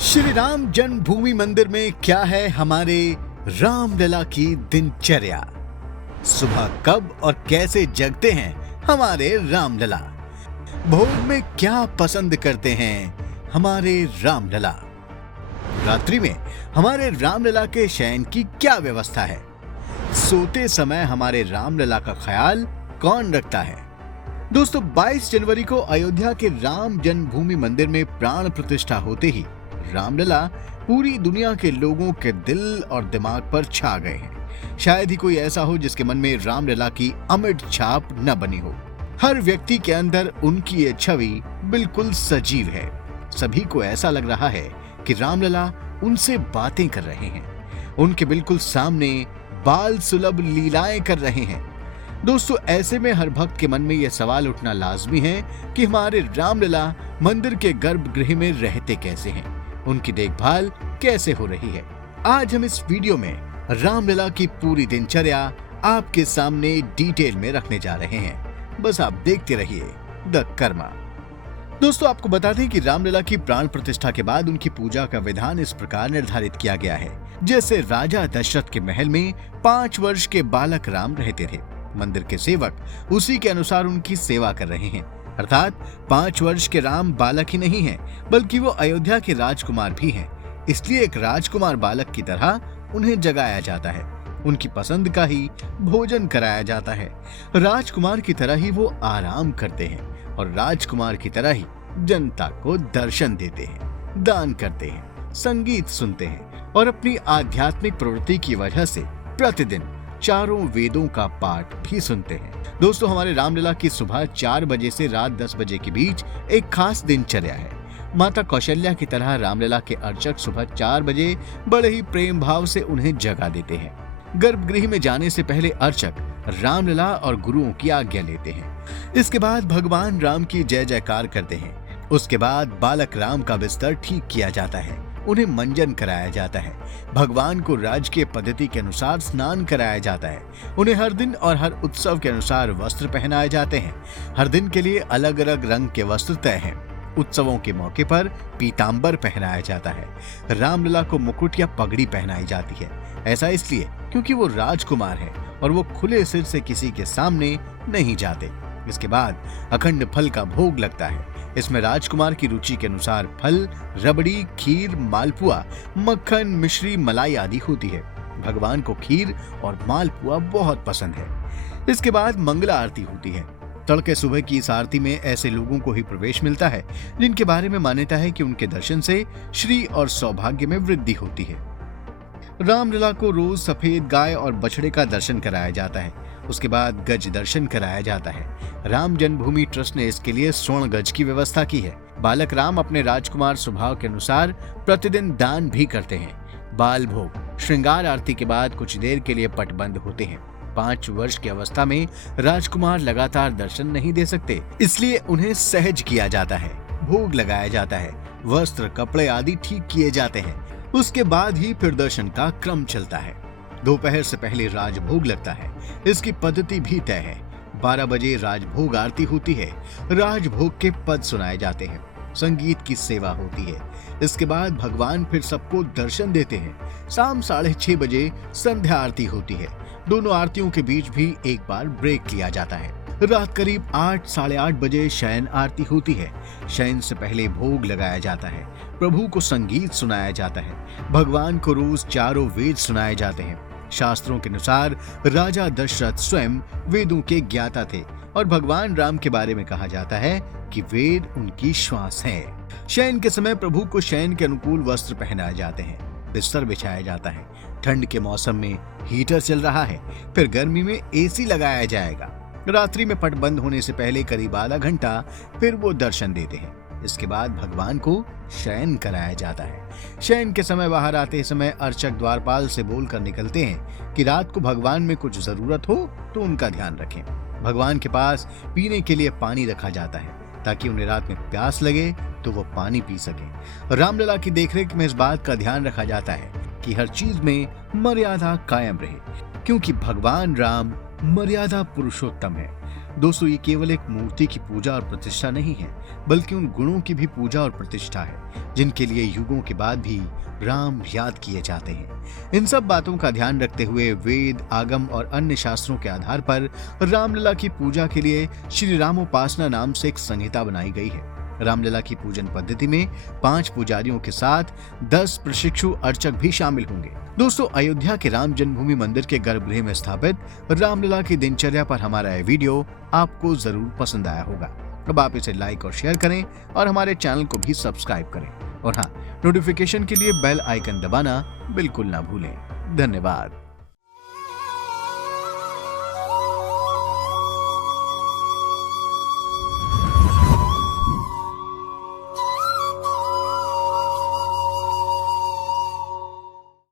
श्री राम जन्मभूमि मंदिर में क्या है हमारे रामलला की दिनचर्या। सुबह कब और कैसे जगते हैं हमारे रामलला। भोग में क्या पसंद करते हैं हमारे रामलला। रात्रि में हमारे रामलला के शयन की क्या व्यवस्था है। सोते समय हमारे रामलला का ख्याल कौन रखता है। दोस्तों, 22 जनवरी को अयोध्या के राम जन्मभूमि मंदिर में प्राण प्रतिष्ठा होते ही रामलला पूरी दुनिया के लोगों के दिल और दिमाग पर छा गए हैं। शायद ही कोई ऐसा हो जिसके मन में रामलला की अमिट छाप न बनी हो। हर व्यक्ति के अंदर उनकी ये छवि बिल्कुल सजीव है। सभी को ऐसा लग रहा है कि रामलला उनसे बातें कर रहे हैं, उनके बिल्कुल सामने बाल सुलभ लीलाएं कर रहे हैं। दोस्तों, ऐसे में हर भक्त के मन में यह सवाल उठना लाजमी है कि हमारे रामलला मंदिर के गर्भगृह में रहते कैसे हैं, उनकी देखभाल कैसे हो रही है। आज हम इस वीडियो में रामलला की पूरी दिनचर्या आपके सामने डिटेल में रखने जा रहे हैं। बस आप देखते रहिए द कर्मा। दोस्तों, आपको बता दें कि रामलला की प्राण प्रतिष्ठा के बाद उनकी पूजा का विधान इस प्रकार निर्धारित किया गया है। जैसे राजा दशरथ के महल में 5 वर्ष के बालक राम रहते थे, मंदिर के सेवक उसी के अनुसार उनकी सेवा कर रहे हैं। अर्थात 5 वर्ष के राम बालक ही नहीं हैं, बल्कि वो अयोध्या के राजकुमार भी हैं। इसलिए एक राजकुमार बालक की तरह उन्हें जगाया जाता है, उनकी पसंद का ही भोजन कराया जाता है। राजकुमार की तरह ही वो आराम करते हैं और राजकुमार की तरह ही जनता को दर्शन देते हैं, दान करते हैं, संगीत सुनते हैं और अपनी आध्यात्मिक प्रवृत्ति की वजह से प्रतिदिन चारों वेदों का पाठ भी सुनते हैं। दोस्तों, हमारे रामलला की सुबह 4 बजे से रात 10 बजे के बीच एक खास दिनचर्या है। माता कौशल्या की तरह रामलला के अर्चक सुबह 4 बजे बड़े ही प्रेम भाव से उन्हें जगा देते हैं। गर्भगृह में जाने से पहले अर्चक रामलला और गुरुओं की आज्ञा लेते हैं। इसके बाद भगवान राम की जय जयकार करते हैं। उसके बाद बालक राम का बिस्तर ठीक किया जाता है, उन्हें मंजन कराया जाता है। भगवान को राजकीय पद्धति के अनुसार स्नान कराया जाता है। उन्हें हर दिन और हर उत्सव के अनुसार वस्त्र पहनाए जाते हैं। हर दिन के लिए अलग अलग रंग के वस्त्र तय हैं। उत्सवों के मौके पर पीतांबर पहनाया जाता है। रामलला को मुकुट या पगड़ी पहनाई जाती है। ऐसा इसलिए क्योंकि वो राजकुमार है और वो खुले सिर से किसी के सामने नहीं जाते। इसके बाद अखंड फल का भोग लगता है। इसमें राजकुमार की रुचि के अनुसार फल, रबड़ी, खीर, मालपुआ, मक्खन, मिश्री, मलाई आदि होती है। भगवान को खीर और मालपुआ बहुत पसंद है। इसके बाद मंगला आरती होती है। तड़के सुबह की इस आरती में ऐसे लोगों को ही प्रवेश मिलता है जिनके बारे में मान्यता है कि उनके दर्शन से श्री और सौभाग्य में वृद्धि होती है। रामलला को रोज सफेद गाय और बछड़े का दर्शन कराया जाता है। उसके बाद गज दर्शन कराया जाता है। राम जन्मभूमि ट्रस्ट ने इसके लिए स्वर्ण गज की व्यवस्था की है। बालक राम अपने राजकुमार स्वभाव के अनुसार प्रतिदिन दान भी करते हैं। बाल भोग, श्रृंगार आरती के बाद कुछ देर के लिए पट बंद होते हैं। 5 वर्ष की अवस्था में राजकुमार लगातार दर्शन नहीं दे सकते, इसलिए उन्हें सहज किया जाता है, भोग लगाया जाता है, वस्त्र, कपड़े आदि ठीक किए जाते हैं। उसके बाद ही फिर दर्शन का क्रम चलता है। दोपहर से पहले राजभोग लगता है। इसकी पद्धति भी तय है। 12 बजे राजभोग आरती होती है। राजभोग के पद सुनाए जाते हैं, संगीत की सेवा होती है। इसके बाद भगवान फिर सबको दर्शन देते हैं। शाम 6:30 बजे संध्या आरती होती है। दोनों आरतियों के बीच भी एक बार ब्रेक लिया जाता है। रात करीब 8, साढ़े 8 बजे शयन आरती होती है। शयन से पहले भोग लगाया जाता है। प्रभु को संगीत सुनाया जाता है। भगवान को रोज चारों वेद सुनाए जाते हैं। शास्त्रों के अनुसार राजा दशरथ स्वयं वेदों के ज्ञाता थे और भगवान राम के बारे में कहा जाता है कि वेद उनकी श्वास है। शयन के समय प्रभु को शयन के अनुकूल वस्त्र पहनाए जाते हैं, बिस्तर बिछाया जाता है। ठंड के मौसम में हीटर चल रहा है, फिर गर्मी में एसी लगाया जाएगा। रात्रि में पट बंद होने से पहले करीब आधा घंटा फिर वो दर्शन देते हैं। इसके बाद भगवान को शयन कराया जाता है। शयन के समय बाहर आते समय अर्चक द्वारपाल से बोलकर निकलते हैं कि रात को भगवान में कुछ जरूरत हो तो उनका ध्यान रखें। भगवान के पास पीने के लिए पानी रखा जाता है ताकि उन्हें रात में प्यास लगे तो वो पानी पी सके। रामलला की देखरेख में इस बात का ध्यान रखा जाता है कि हर चीज में मर्यादा कायम रहे, क्योंकि भगवान राम मर्यादा पुरुषोत्तम है। दोस्तों, ये केवल एक मूर्ति की पूजा और प्रतिष्ठा नहीं है, बल्कि उन गुणों की भी पूजा और प्रतिष्ठा है जिनके लिए युगों के बाद भी राम याद किए जाते हैं। इन सब बातों का ध्यान रखते हुए वेद, आगम और अन्य शास्त्रों के आधार पर रामलला की पूजा के लिए श्री रामोपासना नाम से एक संहिता बनाई गई है। रामलला की पूजन पद्धति में 5 पुजारियों के साथ 10 प्रशिक्षु अर्चक भी शामिल होंगे। दोस्तों, अयोध्या के राम जन्मभूमि मंदिर के गर्भगृह में स्थापित रामलला की दिनचर्या पर हमारा यह वीडियो आपको जरूर पसंद आया होगा। अब आप इसे लाइक और शेयर करें और हमारे चैनल को भी सब्सक्राइब करें और हाँ, नोटिफिकेशन के लिए बेल आइकन दबाना बिल्कुल ना भूलें। धन्यवाद।